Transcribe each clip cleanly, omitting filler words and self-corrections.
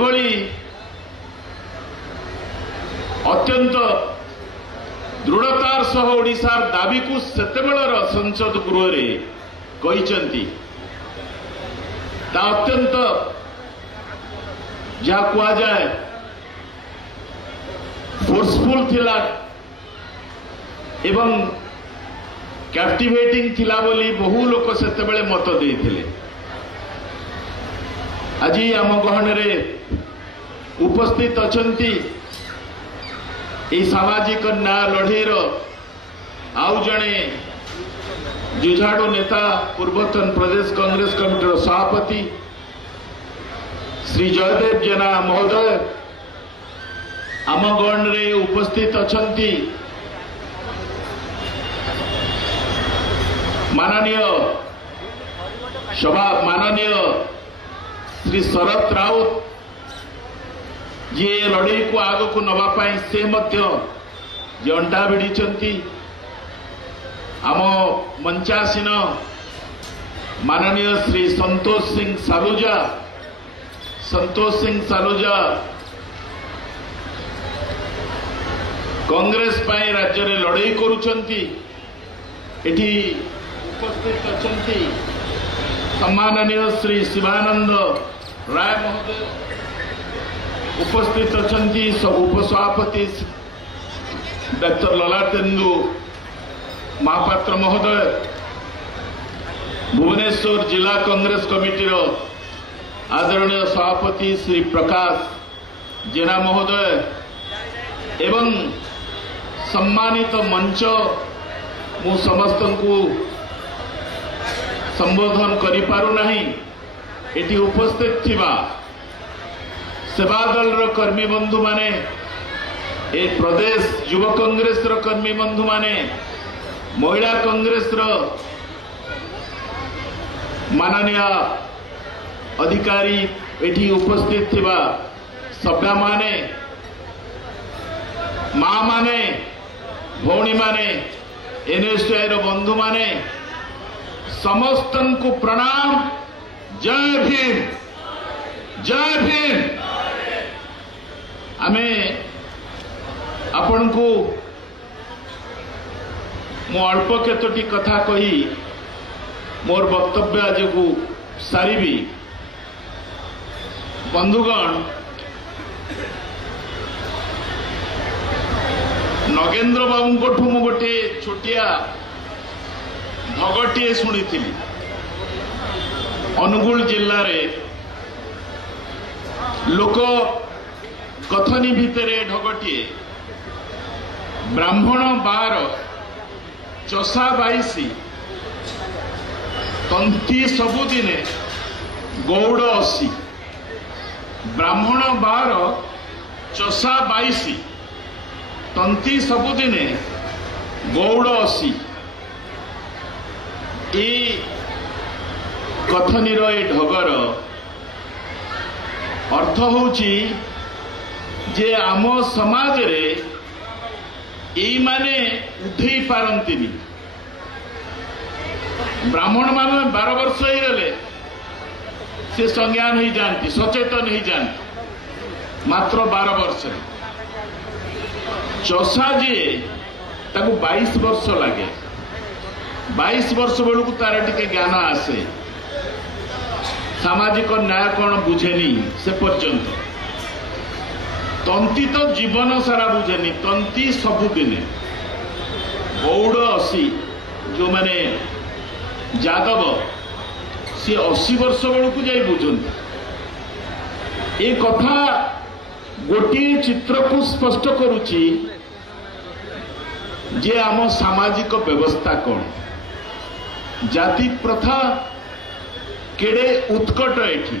किभली अत्यंत दृढ़तार सह ओडिशार दाबी को सेतेबेलर संसद गृह रे कहिसंती ता अत्यंत जहाँ कहा जाए फोर्सफुल थिला एवं कैप्टिवेटिंग थिला बोली बहु लोक सेतेबेले मत देइथिले। आज आम गहन रे उपस्थित अछंती ए सामाजिक न्याय लड़ेर आउ जणे जुझाड़ू नेता पूर्वतन प्रदेश कांग्रेस कमिटीर सभापति श्री जयदेव जेना महोदय आम गण रे उपस्थित अछंती। माननीय श्री शरद राउत जी लड़ई को आग को नवापाई से मध्य अंडा भिड़ी आम मंचासीन माननीय श्री संतोष सिंह सालुजा कांग्रेस पाई राज्य में लड़ई करुछंती। एठी उपस्थित अछंती सम्माननीय श्री शिवानंद राय महोदय उपस्थित अछंती उपसभापति डॉक्टर ललाटेन्दु महापात्र महोदय भुवनेश्वर जिला कांग्रेस कमिटीर आदरणीय सभापति श्री प्रकाश जेना महोदय एवं सम्मानित मंच मु समस्त को संबोधन करि पारु नहीं। एटी उपस्थित थिबा सेवा दल रो कर्मी बंधु माने ए प्रदेश युवा कांग्रेस रो कर्मी बंधु माने महिला कांग्रेस रो माननीय अधिकारी एटी उपस्थित थिबा सभ्या माने माँ माने भौणी माने एनएसआई रो बंधु माने समस्तन को प्रणाम। जय भीम जय भीम। आमे आपण को मो अल्प केतोटी कथा कही मोर वक्तव्य आज को सारी। बंधुगण नगेंद्र बाबू मु गोटे छोटिया ढगटे शुणी अनुगुल जिल्ला रे लोक कथनी भितरे ढगटे ब्राह्मण 12 चषा 22 तंती सबुदिने गौड़ 80 ब्राह्मण 12 चषा 22 तंती सबुदिने गौड़ 80 ए कथनीर ए ढगर अर्थ होची जे आम समाज रे एई माने उठे पारंतिनी। ब्राह्मण मान 12 वर्ष ही गले से संज्ञान ही जानती सचेतन ही जानती मात्र 12 वर्ष। चषा जी ताकू 22 वर्ष लगे 22 वर्ष बेलू तार टिके ज्ञान आसे सामाजिक न्याय कौन बुझेनी से पर्यंत तंती तो जीवन सारा बुझेनी तंती सबुदिने गौड़ 80 जो माने यादव सी 80 वर्ष बेलू जाई बुझंती। ए कथा गोटे चित्र को स्पष्ट करुची जे आम सामाजिक व्यवस्था कौन जाति प्रथा केड़े उत्कट एठी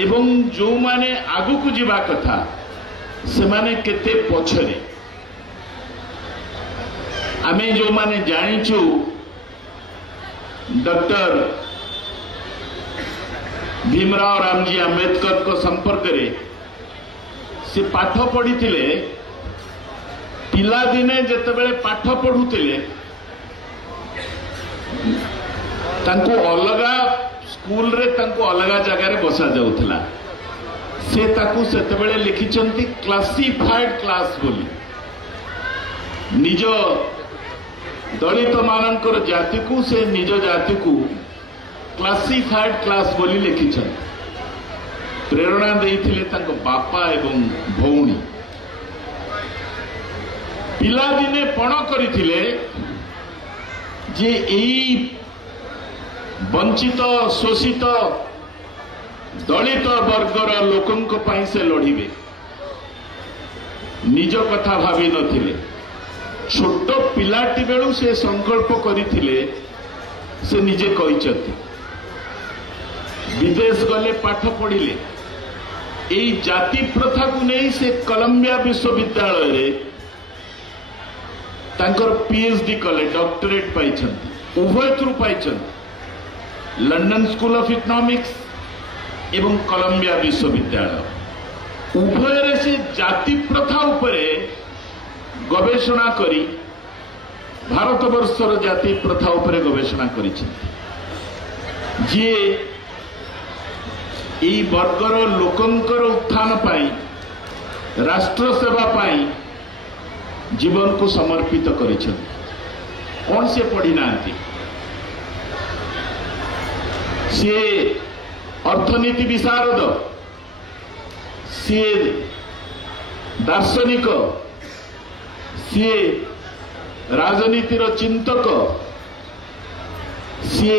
एवं जो माने आगु को जीवा कथा से माने केते पछरे। आमे जो माने जानिचु डॉक्टर भीमराव रामजी आंबेडकर को संपर्क रे से पाठ पढ़ी पिला दिने जेतेबेले पाठ पढ़ुतिले तांको अलगा स्कूल रे तांको अलगा जगह रे बसा जाउथला से ताकू सेतेबेले लिखिछंती क्लासिफाइड क्लास बोली निज दलित मानकर जाति को से निज जाति को क्लासिफाइड क्लास बोली लिखिछंती प्रेरणा देइथिले तांको बापा एवं भौणी पिलादिने पण करिथिले जे एई वंचित शोषित दलित वर्गर लोकंक पई से लढिबे निज कथा भाबी नथिले छोट पिलाटी बेलू से संकल्प करिथिले से निजे कहिचंती विदेश गले पाठ पढ़िले एई जाति प्रथा को नहीं से कोलंबिया विश्वविद्यालय रे तांकर पीएचडी कले डॉक्टरेट पाइछंती उभय थ्रू पाइछंती लंडन स्कूल ऑफ इकोनॉमिक्स एवं कोलंबिया विश्वविद्यालय उभय रे से जाति प्रथा उपरे गवेषणा करी भारतवर्षर जाति प्रथा उपरे गवेषणा करिछंती जे ई वर्गर लोकंकर उत्थान पाई राष्ट्र सेवा पाई जीवन को समर्पित करिछंती कौन से पढ़ी नांती से अर्थनीति विशारद सी दार्शनिक सी राजनीतिर चिंतक सी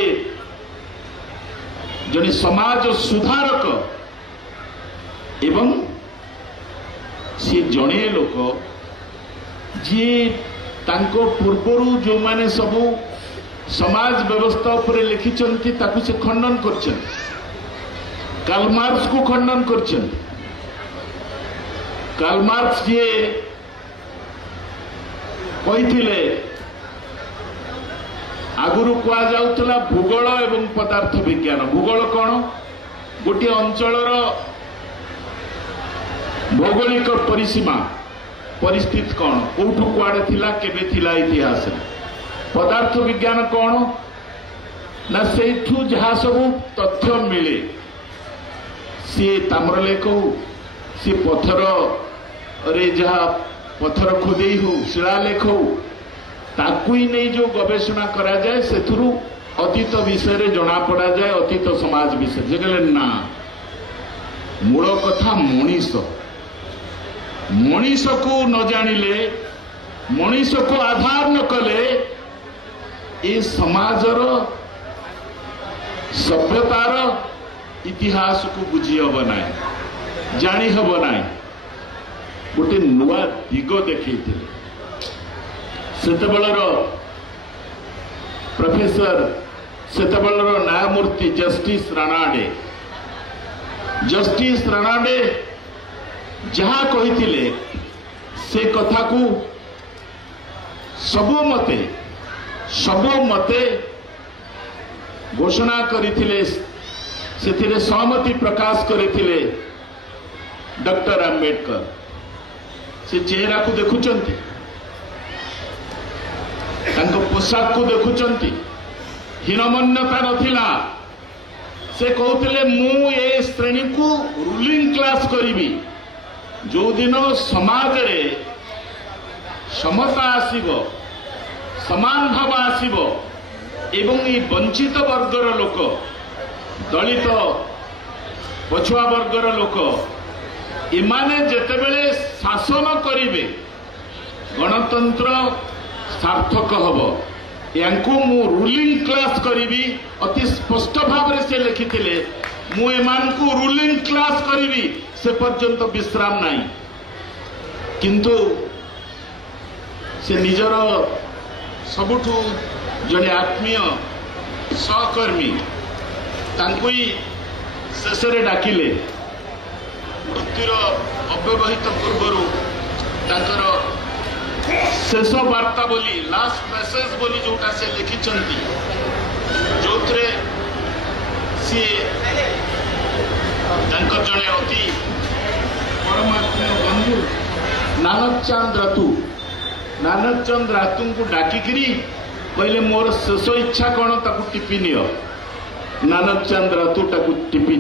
जने समाज सुधारक एवं सी जड़े लोक जी तांको पूर्वरु जो माने सबू समाज व्यवस्था उपरे लिखिचंती ताकू से खंडन करचंती कार्ल मार्क्स को खंडन करचंती कार्ल मार्क्स जी कहिथिले आगुरु कुआ जाउतला भूगोल एवं पदार्थ विज्ञान भूगोल कौन गोटे अंचलर भौगोलिक परिसीमा परिस्थिति कौन कोठू कुआडे थिला केबे थिला इतिहास पदार्थ विज्ञान कौन ना सेठू जहाँ सब तथ्य मिले सी ताम्रलेख हो सी पत्थर रे जहाँ पत्थर खोदे हो शिलालेख हो ताकू ही नहीं जो गवेषणा करा जाए से अतीत विषय जना पड़ा जाए अतीत समाज विषय जगले ना मूल कथा मनीष मनीष को न जानिले मनीष को आधार न कले ए समाजर सभ्यतार इतिहास को बुझी हम ना जानी हम ना गोटे नुआ दिग देखते सेतेबेलर प्रोफेसर सेतेबेलर न्यायमूर्ति जस्टिस राणाडे जहाँ कहिथिले से कथा को सबु मते घोषणा करिथिले सेथिरे सहमति प्रकाश करिथिले डॉक्टर आंबेडकर से चेहरा को देखुचंती तांको पोशाक को देखुचंती हीनमन्यता नथिला से कहते मु ए श्रेणी को रूलिंग क्लास करी जो दिन समाज रे समता आसीबो समान भाव आसीबो एवं ये वंचित वर्गर लोक दलित पछुआ वर्गर लोक इमाने जेतेबेले शासन करिवे गणतंत्र सार्थक हब यांकु मु रूलिंग क्लास करी अति स्पष्ट भाव से लिखिथिले मु एमानकु रूलिंग क्लास करी से पर्यंत विश्राम नहीं किंतु से निजर सबुठु जड़े आत्मीय सहकर्मी तांकु ही शेष डाकिले मृत्युर अव्यवहित पूर्व तांकर शेष वार्ता बोली लास्ट मेसेज बोली जोटा से लिखिचंती जो सी जड़े अति परमात्मा बंधु नानक चंद रातू को डाकिकी कहले मोर शेष इच्छा कौन ताकू टिपि नियो नानक चंद रातू टाकू टिपी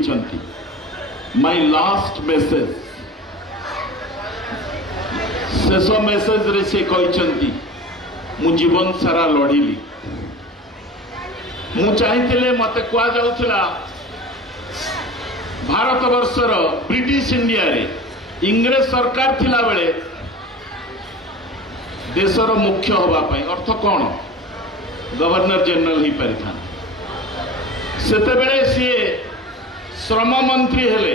माय लास्ट मेसेज शेष मेसेज रे से कहते मु जीवन सारा लड़िली मु चाहिए मत कहुला भारत वर्षर ब्रिटिश इंडिया रे इंग्रेज सरकार थिला बेले देशर मुख्य होगा पाई अर्थ कौन गवर्नर जनरल ही पारि था सेते बेले सी श्रम मंत्री हेले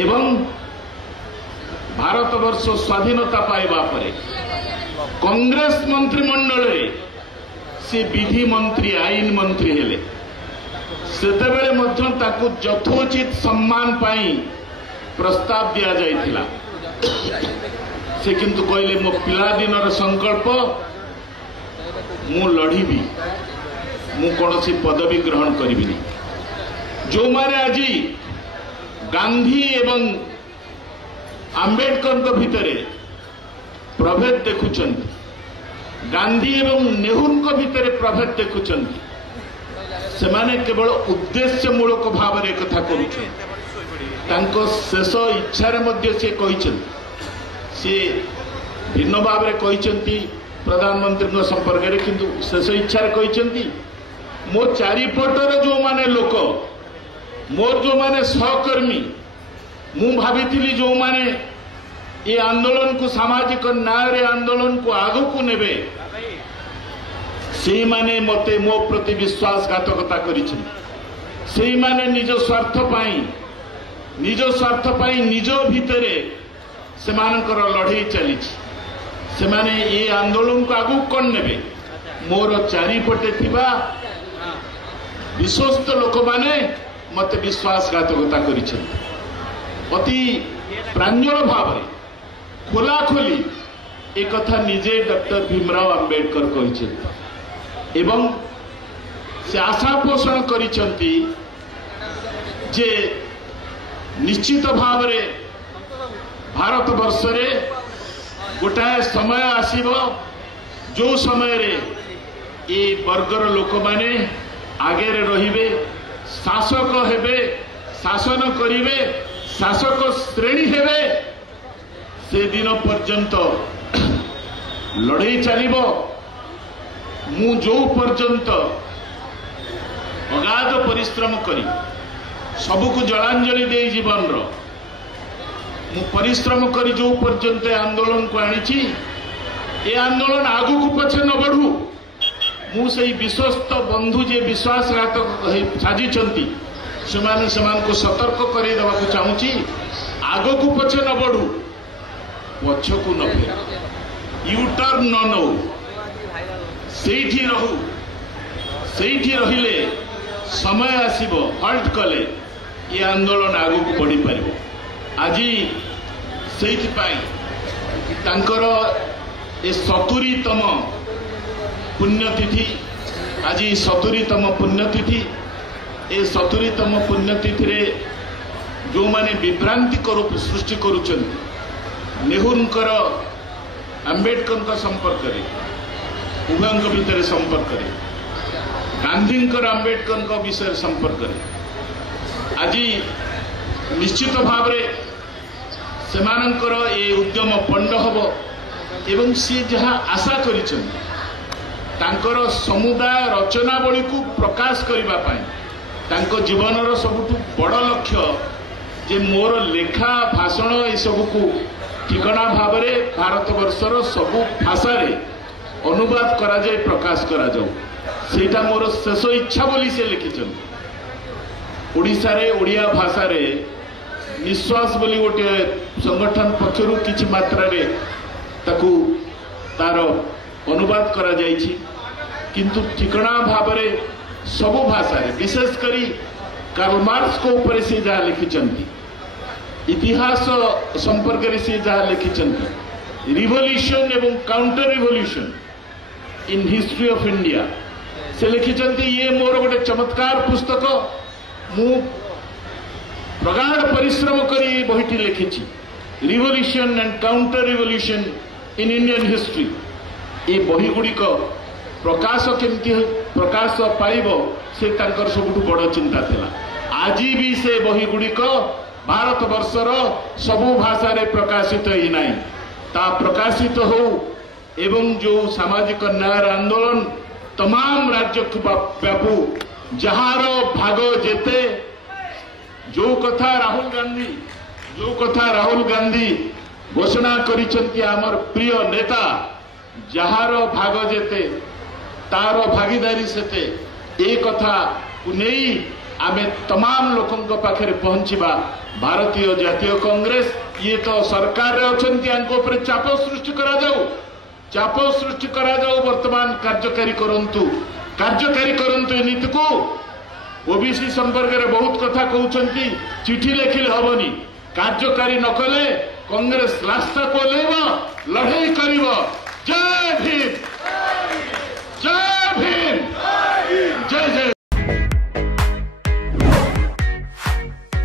एवं भारत वर्ष स्वाधीनता पाइबा परे कांग्रेस मंत्रिमंडल सी विधि मंत्री आईन मंत्री हेले सेते बेले मध्य ताकू यथोचित सम्मान पाई प्रस्ताव दिया जाइथिला से किंतु कहले मो पिलादिनर संकल्प मु लड़िबी मु कौनसी पदवी ग्रहण करिबिनी जो मारे आज गांधी एवं आंबेडकर भितर प्रभेद देखुंट गांधी एवं नेहरू भितर प्रभेद देखुंट से माने केवल उद्देश्यमूलक भाव में कथा कर शेष इच्छार से सी भिन्न भाव में कहते प्रधानमंत्री संपर्क में किंतु शेष इच्छार कहते मो चारिपटर जो माने लोक मोर जो माने सहकर्मी मु भाभी जो माने ये आंदोलन को सामाजिक न्याय आंदोलन को आगु को नेबे से माने मते मो प्रति विश्वासघातकता करिछन से माने निज स्वार्थ पाई निज भितरे से मानकर लड़ाई चली से माने ये आंदोलन को आगु कौन नेबे मोर चारिपटे थिबा विश्वस्त लोक माने मते विश्वासघातकता करिछन अति प्रांजल भाव खोला खोली एक कथा निजे डॉक्टर भीमराव अंबेडकर कहते एवं से आशा पोषण करिछंती जे निश्चित भाव रे भारत वर्ष रे गोटाए समय आसीबो जो समय रे ए वर्गर लोक माने आगे रे रहिबे शासक हेबे शासन करिवे शासक श्रेणी हेबे से दिन पर्यंत लड़ाई चलिबो मु जो पर्यंत अगाध परिश्रम करी सबको जलांजलि दे जीवन रो मु परिश्रम करी जो पर्यंत आंदोलन को आनी ए आंदोलन आगु को पछे न बढ़ू मु से विश्वस्त बंधु जे विश्वासघातक साजिचंती से सतर्क कर चाहूँगी आग को पछे न बढ़ू पछ को न फेर यू टर्न न नौ सेठी रहू सेठी रहिले समय आसीबो हल्ट कले ये आंदोलन आगु को बढ़ी पारिबो आज सेठी पाई तांकर ए 70तम पुण्यतिथि आज 70तम पुण्यतिथि ए 70तम पुण्यतिथि रे जो माने विभ्रांति सृष्टि करुचन नेहरूंकर आंबेडकर संपर्क रे उभयंक भितर संपर्क रे गांधींकर आंबेडकर विषय संपर्क रे आज निश्चित भाव रे सेमानंकर ए उद्यम पंड हब एवं सी जहाँ आशा करिचन तांकर समुदाय रचनावली को प्रकाश करबा पाई तांको जीवनर सबुठु बड़ लक्ष्य जे मोर लेखा भाषण ये सब को ठिकना भाव में भारत वर्षर सबु भाषा रे अनुवाद करा जाए प्रकाश करा जाऊ सेटा मोर शेष इच्छा बोली से लिखिछन ओडिसा रे ओडिया भाषा रे निश्वास बोली गोटे संगठन पक्षरु किछि मात्रा रे ताकू तार अनुवाद करा जाइछि किंतु ठिकना भाव में सबु भाषा रे विशेष करी कार्ल मार्क्स को ऊपर से जहाँ लिखिचंती इतिहास संपर्क रे से जहाँ लिखिचंती रिवोल्यूशन एवं counter revolution in history of India से लिखिचंती ये मोर गोटे चमत्कार पुस्तक मु प्रगाढ़ परिश्रम करी बहिटी लिखिछि revolution and counter revolution in Indian history ये बही गुड़िक प्रकाश केमती प्रकाश पाइब से तांकर सबुठु बड़ चिंता थिला आज भी से बही गुड़िक भारत वर्षर सबु भाषा रे प्रकाशित ही नहीं ता प्रकाशित हो एवं जो सामाजिक न्याय आंदोलन तमाम राज्य को व्यापू जार भाग जेते जो कथा राहुल गांधी घोषणा करिसंती आमर प्रिय नेता जार भाग जेते तार भागीदारी सेते ए कथा को नहीं आमे तमाम लोकों पाखे पहुंचवा भारतीय जातीय कांग्रेस ये तो सरकार रे अछंती आंको पर चाप सृष्टि करा जाऊ वर्तमान कार्यकारी करंतु ए नीति को ओबीसी संपर्क में बहुत कथा कहउछंती चिठी लेखिले हबनी कार्यकारी न कले कांग्रेस रास्ता को लेबो लड़ाई करिवो जय भीम।